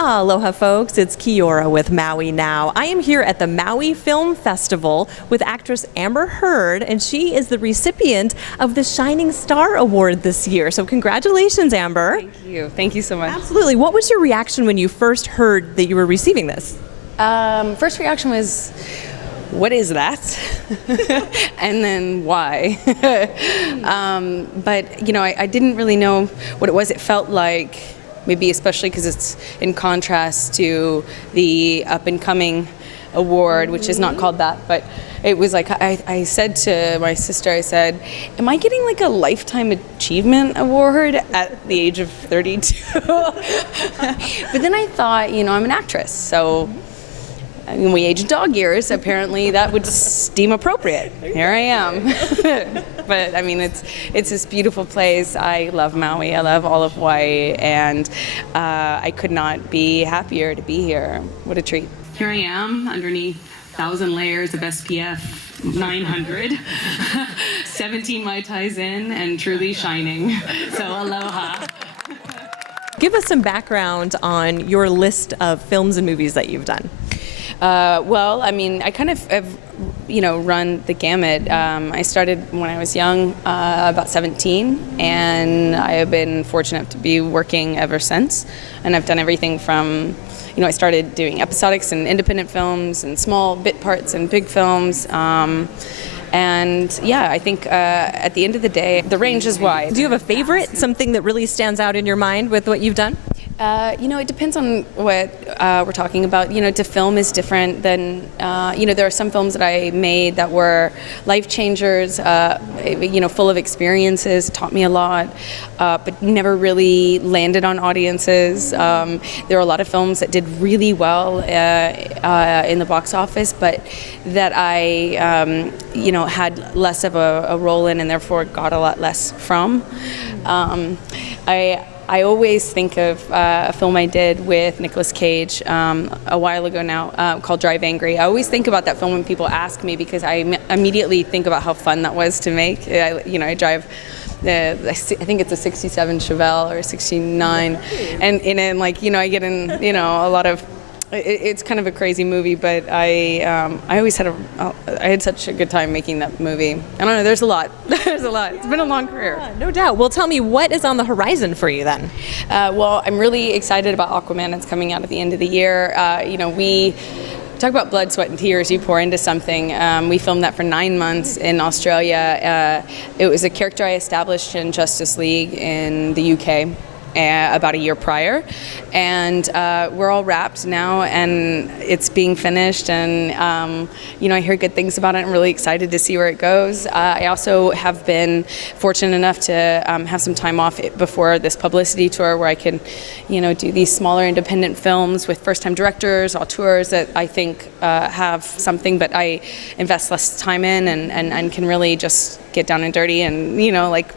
Aloha folks, it's Kiora with Maui Now. I am here at the Maui Film Festival with actress Amber Heard, and she is the recipient of the Shining Star Award this year. So congratulations, Amber. Thank you. Thank you so much. Absolutely. What was your reaction when you first heard that you were receiving this? First reaction was, what is that? And then why? But, you know, I didn't really know what it was. It felt like, maybe especially because it's in contrast to the up-and-coming award, which is not called that, but it was like, I said to my sister, I said, am I getting like a Lifetime Achievement Award at the age of 32? But then I thought, you know, I'm an actress, so when we age in dog years, apparently that would seem appropriate. Here I am. But I mean, it's this beautiful place. I love Maui. I love all of Hawaii, and I could not be happier to be here. What a treat. Here I am underneath 1,000 layers of SPF 900, 17 Mai Tais in, and truly shining. So aloha. Give us some background on your list of films and movies that you've done. Well, I mean, I kind of have, you know, run the gamut. I started when I was young, about 17, and I have been fortunate enough to be working ever since. And I've done everything from, you know, I started doing episodics and independent films and small bit parts and big films. And yeah, I think at the end of the day, the range is wide. Do you have a favorite, something that really stands out in your mind with what you've done? You know, it depends on what we're talking about. You know, to film is different than, you know, there are some films that I made that were life changers, you know, full of experiences, taught me a lot, but never really landed on audiences. There are a lot of films that did really well in the box office, but that I, you know, had less of a role in and therefore got a lot less from. I always think of a film I did with Nicolas Cage a while ago now called Drive Angry. I always think about that film when people ask me because I immediately think about how fun that was to make. You know, I drive, I think it's a 67 Chevelle or a 69, and like, you know, I get in, you know, a lot of, it's kind of a crazy movie, but I always had I had such a good time making that movie. I don't know, there's a lot. There's a lot. It's been a long career. Yeah, no doubt. Well, tell me, what is on the horizon for you then? Well, I'm really excited about Aquaman. It's coming out at the end of the year. You know, we talk about blood, sweat, and tears. You pour into something. We filmed that for 9 months in Australia. It was a character I established in Justice League in the UK. About a year prior, and we're all wrapped now, and it's being finished, and you know, I hear good things about it. I'm really excited to see where it goes. I also have been fortunate enough to have some time off before this publicity tour where I can, you know, do these smaller independent films with first-time directors, auteurs that I think have something, but I invest less time in and can really just get down and dirty and, you know, like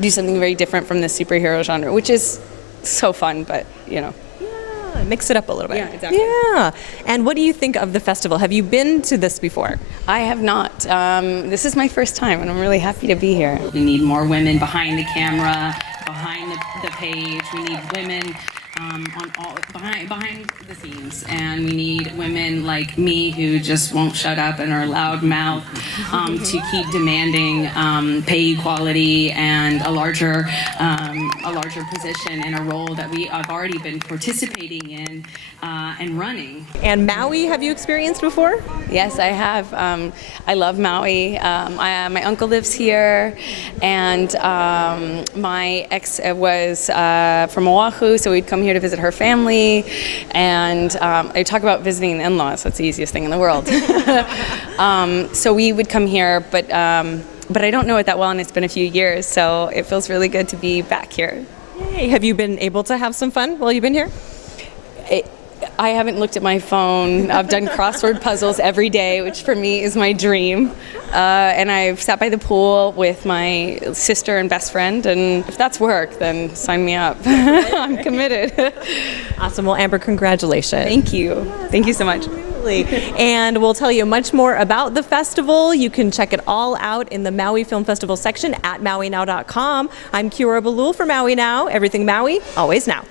do something very different from the superhero genre, which is so fun, but, you know. Yeah, mix it up a little bit. Yeah, exactly. Yeah. And what do you think of the festival? Have you been to this before? I have not. This is my first time, and I'm really happy to be here. We need more women behind the camera, behind the page. We need women on all behind the scenes, and we need women like me who just won't shut up and are loud mouth to keep demanding pay equality and a larger position in a role that we have already been participating in and running. And Maui, have you experienced before? Yes, I have. I love Maui. My uncle lives here, and my ex was from Oahu, so we'd come here to visit her family. And I talk about visiting the in-laws. That's the easiest thing in the world. So we would come here, but I don't know it that well, and it's been a few years, so it feels really good to be back here. Yay. Have you been able to have some fun while you've been here? I haven't looked at my phone. I've done crossword puzzles every day, which for me is my dream. And I've sat by the pool with my sister and best friend, and if that's work, then sign me up. I'm committed. Awesome. Well, Amber, congratulations. Thank you. Thank you so much. Absolutely. Absolutely. And we'll tell you much more about the festival. You can check it all out in the Maui Film Festival section at MauiNow.com. I'm Kiora Balul for Maui Now. Everything Maui, always now.